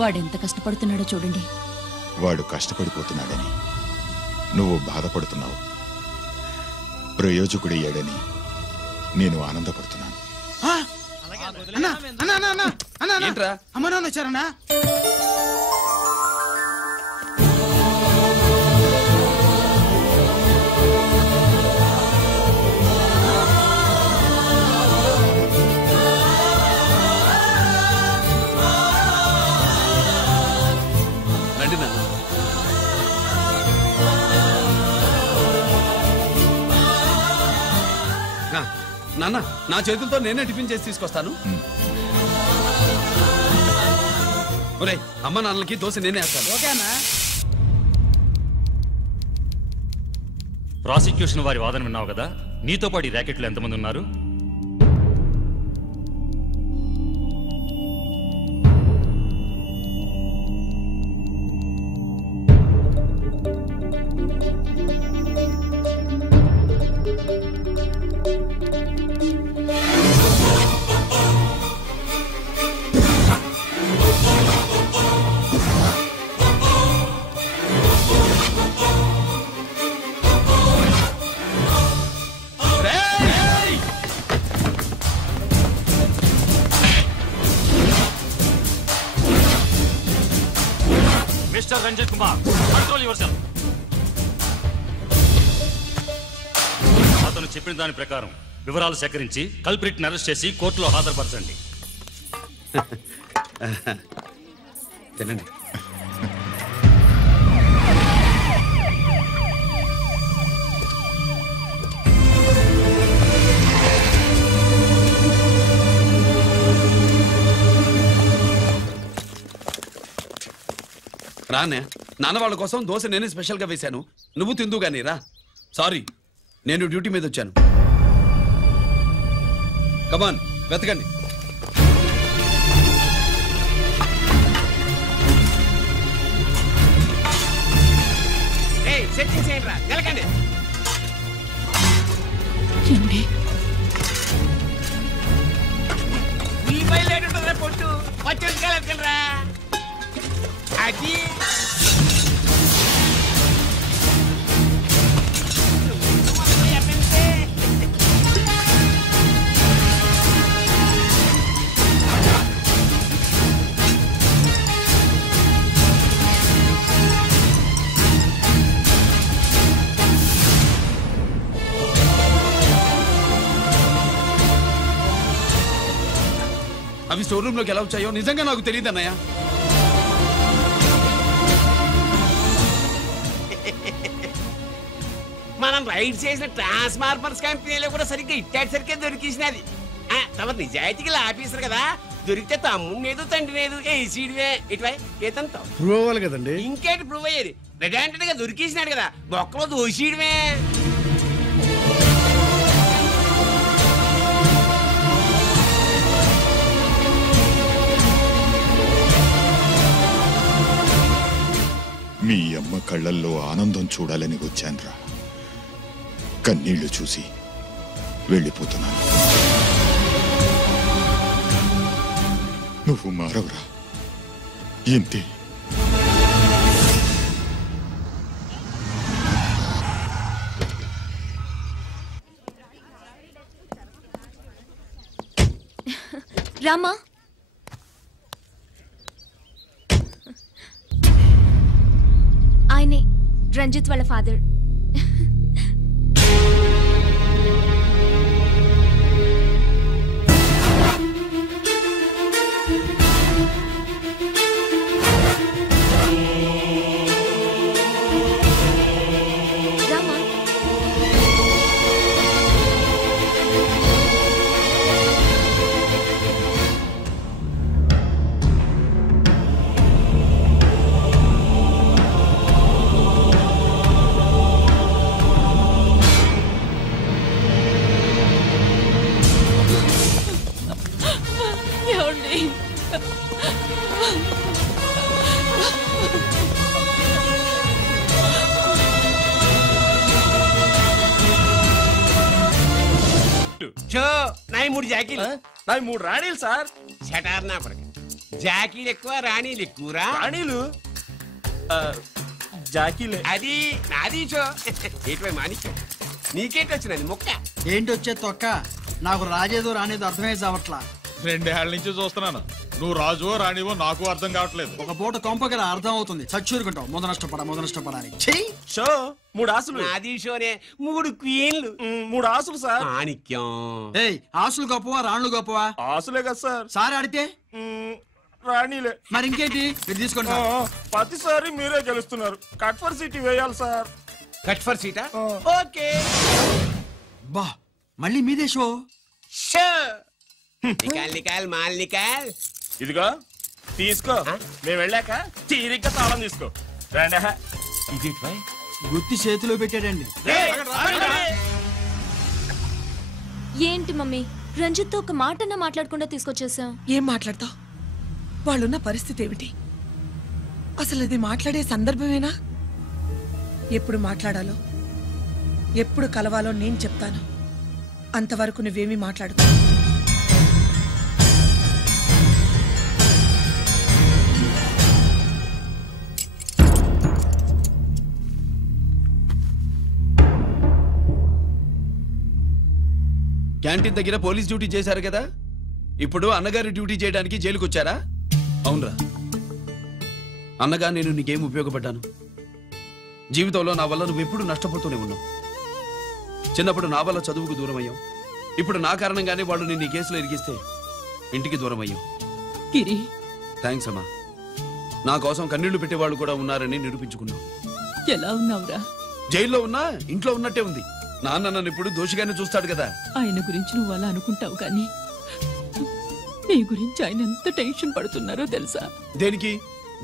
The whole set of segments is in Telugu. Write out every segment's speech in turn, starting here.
వాడెంత కష్టపడుతున్నాడో చూడండి. వాడు కష్టపడిపోతున్నాడని నువ్వు బాధపడుతున్నావు. ప్రయోజకుడయ్యాడని నేను ఆనందపడుతున్నాను. అమ్మ నాన్న వచ్చారన్నా? రండి నాన్న. నా చేతులతో నేనే టిఫిన్ చేసి తీసుకొస్తాను. ఒరే, అమ్మ నాన్నలకి దోశ నేనే వేస్తాను. ఓకేనా? ప్రాసిక్యూషన్ వారి వాదన విన్నావు కదా. నీతో పాటు ఈ ర్యాకెట్లో ఎంతమంది ఉన్నారు? Mister Ranjith Kumar, control yourself. అతను చెప్పిన దాని ప్రకారం వివరాలు సేకరించి కల్ప్రిట్ అరెస్ట్ చేసి కోర్టులో హాజరుపరచండి. తినండి. రానే, నాన్న వాళ్ళ కోసం దోశ నేనే స్పెషల్గా వేశాను. నువ్వు తిందు గానీ రా. సారీ, నేను డ్యూటీ మీద వచ్చాను. కమాన్, వెతకండి. పొట్టు వచ్చేసుకెళ్ళరా అది. అవి స్టోర్ రూమ్ లోకి ఎలా వచ్చాయో నిజంగా నాకు తెలియదు అన్నయ్య. మనం రైడ్ చేసిన ట్రాన్స్ఫార్మర్స్ కంపెనీలో కూడా సరిగ్గా ఇట్టాడు సరిగ్గా దొరికేసినది. తమ నిజాయితీగా ఆఫీసర్ కదా, దొరికితే తమ్ముడు తండ్రి ఏసీడివే ఇటువై ఏతంతో ప్రూవ్ అవ్వాలి కదండి. ఇంకేంటి ప్రూవ్ అయ్యేది? రెడ్ గా దొరికేసినాడు కదా, బొక్కలో దోషీడమే. మీ అమ్మ కళ్ళల్లో ఆనందం చూడాలని వచ్చాన్రా. కన్నీళ్లు చూసి వెళ్ళిపోతున్నాను. నువ్వు మారవురా, ఇంతే. రామా, ఆయనే రంజిత్ వాళ్ళ ఫాదర్. నాయి 3 జాకీలు, నాయి 3 రాడీలు సార్. షటార్ నా కొడుకు. జాకీలు ఎక్కువ రాణీలు ఎక్కువరా? రాణీలు జాకీలే. అది నాది షో. ఏటివై మాణిక్యం, నీకేంటి వచ్చినది మొక్క? ఏంటి వచ్చే తొక్క? నాకు రాజేదో రానేదో అర్థమే చావట్లా. 2 ఏళ్ల నుంచి చూస్తున్నాను. నువ్వు రాజువో రాణివో నాకు అర్థం కావట్లేదు. ఒక పూట కొంపగల అర్థం అవుతుంది. చచ్చూరుకుంటావు. మొద నష్టపడాలి. షో 3 ఆసులు. నాది షోనే 3 క్వీన్లు. 3 ఆసులు సార్. మాణిక్యం. ఏయ్, ఆసులు గొప్పవా రాణులు గొప్పవా? ఆసులే కదా సార్. సార్ ఆడితే రాణీలే. మరి ఇంకేంటి మీరు తీసుకుంటా? ప్రతిసారి మీరే గెలుస్తున్నారు. కట్ ఫర్ సిటీ వేయాలి సార్. కట్ ఫర్ సీటా? ఓకే. బా, మళ్ళీ మీదే షో. షో నికాల్ మాల్ నికాల్. ఇదిగో తీసుకో. మేము వెళ్ళాక తీరిగ్గా తాళం తీసుకో. రండి. ఇది గుత్తి చేతిలో పెట్టాడండి. ఏంటి మమ్మీ, రంజిత్తో ఒక మాటన్నా మాట్లాడకుండా తీసుకొచ్చేసాం. ఏం మాట్లాడతావు? వాళ్ళున్న పరిస్థితి ఏమిటి? అసలు ఇది మాట్లాడే సందర్భమేనా? ఎప్పుడు మాట్లాడాలో, ఎప్పుడు కలవాలో నేను చెప్తాను. అంతవరకు నువ్వేమీ మాట్లాడుకో. క్యాంటీన్ దగ్గర పోలీస్ డ్యూటీ చేశారు కదా, ఇప్పుడు అన్నగారి డ్యూటీ చేయడానికి జైలుకి వచ్చారా? అవునరా అన్నగా, నేను నీకేం ఉపయోగపడ్డాను? జీవితంలో నా వల్ల నువ్వు ఎప్పుడు నష్టపోతూనే ఉన్నావు. చిన్నప్పుడు నా వల్ల చదువుకు దూరం అయ్యావు. ఇప్పుడు నా కారణంగానే వాళ్ళు నేను ఈ కేసులో ఇరిగిస్తే ఇంటికి దూరం అయ్యావు. థ్యాంక్స్ అమ్మా. నా కోసం కన్నీళ్లు పెట్టేవాళ్ళు కూడా ఉన్నారని నిరూపించుకున్నావు. ఎలా ఉన్నావురా? జైల్లో ఉన్నా ఇంట్లో ఉన్నట్టే ఉంది. నాన్న నన్ను ఇప్పుడు దోషిగానే చూస్తాడు కదా. ఆయన గురించి నువ్వు అలా అనుకుంటావు, కానీ నీ గురించి ఆయన ఎంత టెన్షన్ పడుతున్నారో తెలుసా? దేనికి?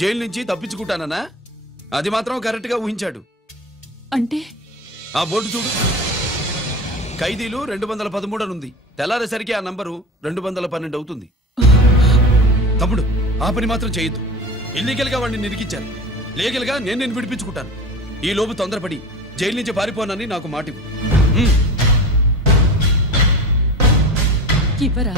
జైలు నుంచి తప్పించుకుంటానన్నా? అది మాత్రం కరెక్ట్ గా ఊహించాడు. అంటే ఆ బోర్డు చూడు, ఖైదీలు 213 అని ఉంది. తెల్లారేసరికి ఆ నంబరు 212 అవుతుంది. తమ్ముడు, ఆ పని మాత్రం చేయొద్దు. ఇల్లీగల్ గా వాడిని నిరికించాను. లీగల్ గా నేను విడిపించుకుంటాను. ఈ లోపు తొందరపడి జైలు నుంచి పారిపోనని నాకు మాట ఇవ్వు. ఇవ్వరా?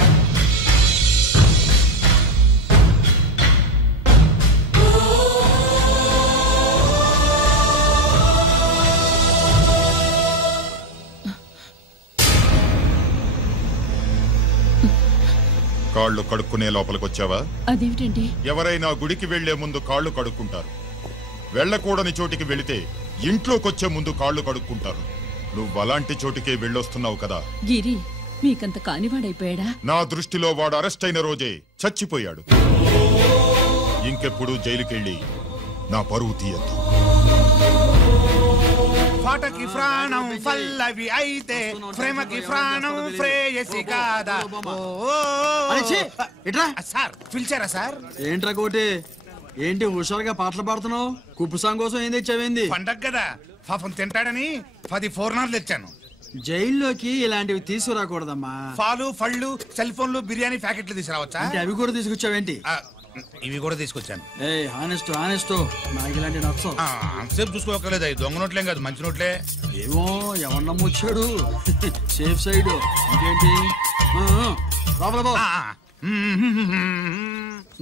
కాళ్ళు కడుక్కునే లోపలికొచ్చావా? అదేమిటండి? ఎవరైనా గుడికి వెళ్లే ముందు కాళ్ళు కడుక్కుంటారు. వెళ్ళకూడని చోటికి వెళితే ఇంట్లోకొచ్చే ముందు కాళ్ళు కడుక్కుంటారు. నువ్వు అలాంటి చోటికే వెళ్ళొస్తున్నావు కదా. గిరి మీకంత కానివాడైపోయాడా? నా దృష్టిలో వాడు అరెస్ట్ అయిన రోజే చచ్చిపోయాడు. ఇంకెప్పుడు జైలుకెళ్ళి నా పరువు తీయద్దు. పాటకి ప్రాణం పల్లవి అయితే ప్రేమకి ప్రాణం ప్రేయసి కాదా? సార్ పిలిచారా సార్? ఏంట్రా కోటి, ఏంటి హుషారుగా పాటలు పాడుతున్నావు? కుప్పుసాంగ్ కోసం ఏం తెచ్చావేంది? పండగ కదా, పాపం తింటాడని 10 పూర్ణాలు తెచ్చాను. జైల్లోకి ఇలాంటివి తీసుకురాకూడదమ్మా. పాలు, పళ్ళు, సెల్ ఫోన్లు, బిర్యానీ ప్యాకెట్లు తీసుకురావచ్చా? అంటే అవి కూడా తీసుకొచ్చావేంటి? ఇవి కూడా తీసుకొచ్చాను. హానెస్ట్ నాకు ఇలాంటి నచ్చవు. అంతసేపు చూసుకోకలేదు. దొంగ నోట్లేం కాదు, మంచి నోట్లే. ఏమో ఎవరన్నా వచ్చాడు. Safe side. ఇంకేంటి?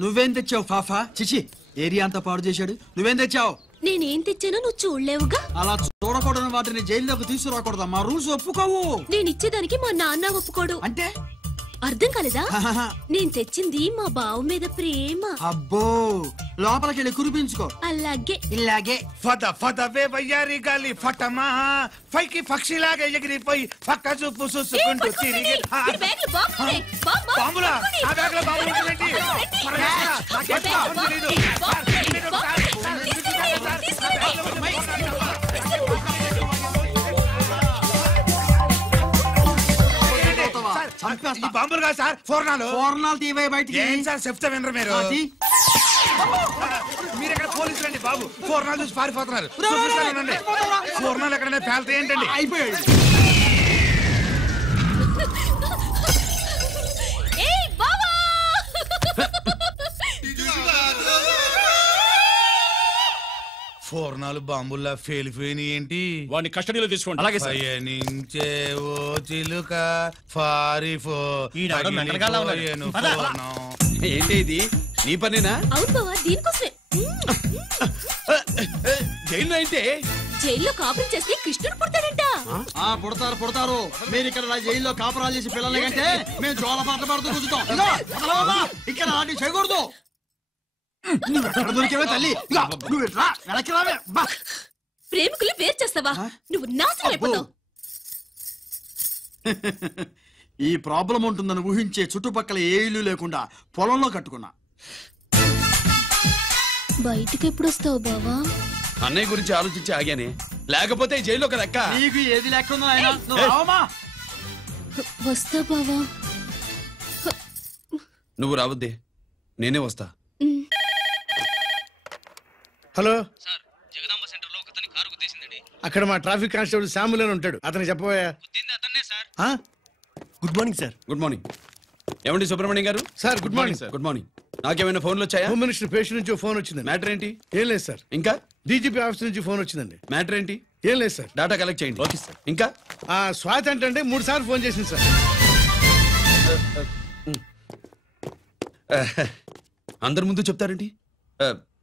నువ్వేం తెచ్చావు ఫాఫా? చిచి, ఏరియా అంతా పాడు చేశాడు. నువ్వేం తెచ్చావు? నేనేం తెచ్చానో నువ్వు చూడలేవుగా. అలా చూడకూడని వాటిని జైల్లోకి తీసుకురాకూడదా? మా రూల్స్ ఒప్పుకోవు. నేను ఇచ్చేదానికి మా నాన్న ఒప్పుకోడు. అంటే అర్థం కాలేదా? నేను తెచ్చింది మా బావ మీద ప్రేమ. అబ్బో, లోపలికి వెళ్ళి కురిపించుకో. అలాగే ఇలాగే ఫద ఫదవే వయ్యారి గాలి ఫటమా, పైకి పక్షిలాగా ఎగిరిపోయి పక్క చూపు చూసుకుంటూ తిరిగి. బాంబులా? ఆ బ్యాగ్ లో బాంబులు ఉంటుందేంటి? బాంబులు కాదు సార్, పూర్ణాలు. పూర్ణాలు తీవే బయటికి. ఏం సార్ చెప్తా వినరు మీరు? మీరు ఎక్కడ పోలీసులు అండి బాబు? పూర్ణాలు చూసి పారిపోతున్నారు. పూర్ణాలు ఎక్కడైనా పేల్తాయి ఏంటండి? అయిపోయాడు. పూర్ణాలు బాంబుల్లా ఫేలిపోయినాయి ఏంటి? వాడిని కస్టడీలో తీసుకోండి. అలాగే సార్. పయనించే ఓ చిలుక పారిపో. ఈడాడో మెంటల్గాళ్ళ ఉన్నాడు. పూర్ణం. ఏంటి ఇది? నీ పనేనా? అవును బావా, దీనికోసమే. జైల్లో అయితే జైల్లో కాపురం చేస్తే కృష్ణుడు పుడతాడంట. పుడతారు. మీరు ఇక్కడ జైల్లో కాపురాలు చేసి పిల్లల కంటే మేము జోల పాటలు పాడుతూ కూర్చుంటాం. ఇక్కడ అలాంటివి చేయకూడదు. దొరికేవే తల్లి, వెనక్కి రావే. ప్రేమికులు వేరు చేస్తావా? నువ్వు నాశనం అయిపోతావు. ఈ ప్రాబ్లం ఉంటుందని ఊహించే చుట్టుపక్కల ఏ ఇల్లు లేకుండా పొలంలో కట్టుకున్నా. బయటికి ఎప్పుడు వస్తావు బావా? అన్నయ్య గురించి ఆలోచించి ఆగానే, లేకపోతే జైల్లో ఒక లెక్క. నీకు ఏది లెక్క ఉందో ఆయన? వస్తా బావా. నువ్వు రావద్దే, నేనే వస్తా. హలో అక్కడ మా ట్రాఫిక్ కానిస్టేబుల్ శామ్యుల్ అని ఉంటాడు, అతను చెప్పబోయా. Good morning sir. Good morning. ఏమండి Subrahmanyam garu? Sir good morning sir. Good morning. నాకేమైనా ఫోన్లు వచ్చాయా? హోమ్ మినిస్టర్ పేషెంట్ నుంచి ఫోన్ వచ్చిందండి. మ్యాటర్ ఏంటి? ఏం లేదు సార్. ఇంకా డీజీపీ ఆఫీస్ నుంచి ఫోన్ వచ్చిందండి. మ్యాటర్ ఏంటి? ఏం లేదు సార్. డాటా కలెక్ట్ చేయండి. Okay sir. ఇంకా స్వాతి అంటే 3 సార్లు ఫోన్ చేసింది సార్. అందరి ముందు చెప్తారండి.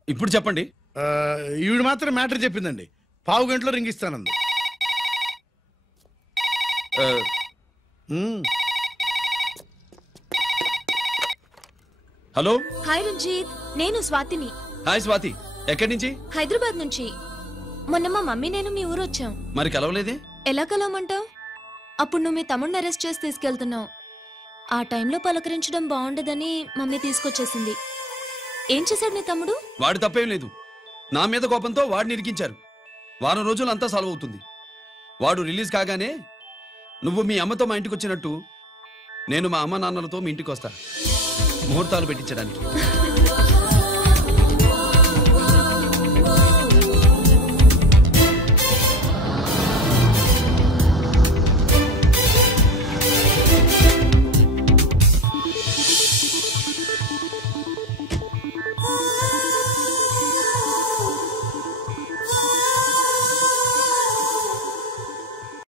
ఇప్పుడు చెప్పండి. ఈవిడ మాత్రం మ్యాటర్ చెప్పిందండి. 1/2 గంటలో రింగ్ ఇస్తానంది. హలో. హాయ్ రంజిత్, నేను స్వాతిని. హాయ్ స్వాతి, ఎక్కడి నుంచి? హైదరాబాద్ నుంచి. మొన్న మా మమ్మీ నేను మీ ఊరు వచ్చాం. మరి కలవలేదే? ఎలా కలవమంటావు? అప్పుడు నువ్వు మీ తమ్ముడిని అరెస్ట్ చేసి తీసుకెళ్తున్నావు. ఆ టైంలో పలకరించడం బాగుండదని మమ్మీ తీసుకొచ్చేసింది. ఏం చేశాడు నీ తమ్ముడు? వాడు తప్పేం లేదు. నా మీద కోపంతో వాడిని ఇరికించారు. వారం రోజులు అంతా సాల్వ్ అవుతుంది. వాడు రిలీజ్ కాగానే నువ్వు మీ అమ్మతో మా ఇంటికి వచ్చినట్టు నేను మా అమ్మ నాన్నలతో మీ ఇంటికి వస్తా, ముహూర్తాలు పెట్టించడానికి.